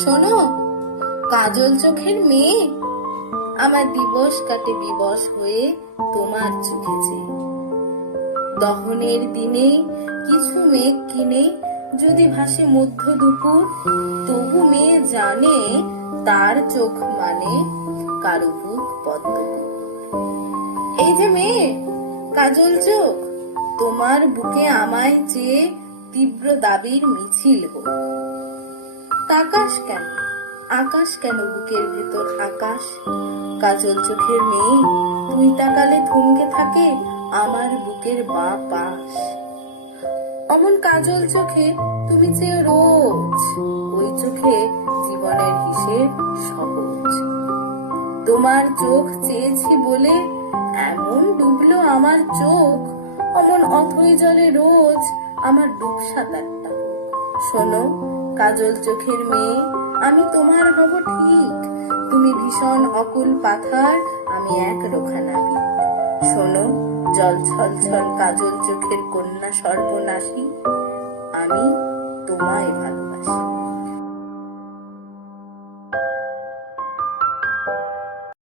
শোনো, কাজল চোখের মেয়ে, আমার দিবস কাটে বিবশ হয়ে তোমার চোখে চেয়ে। দহনের দিনে কিছু মেঘ কিনে যদি ভাসে মধ্য দুপুর, তবু মেয়ে জানে তার চোখ মানে কারো বুক পদ্মপুর। এই যে মেয়ে, কাজল চোখ, তোমার বুকে আমায় চেয়ে তীব্র দাবির মিছিল হোক। তাকাশ কেন, আকাশ কেন বুকের ভেতর আকাশ? কাজল চোখের মেয়ে, তুই তাকালে থমকে থাকে আমার বুকের বাঁ পাশ। অমন কাজল চোখে তুমি চেয়ে রোজ, ওই চোখে জীবনের হিসেব সহজ। তোমার চোখ চেয়েছি বলে এমন ডুবলো আমার চোখ, অমন অথই জলে রোজ আমার ডুব সাঁতারটা হোক। শোনো কাজল চোখের মেয়ে, আমি তোমার হব ঠিক, তুমি ভীষণ অকুল পাথার, আমি এক রোখা নাবিক। শোনো জল ছল ছল কাজল চোখের কন্যা সর্বনাশী, আমি তোমায় ভালোবাসি।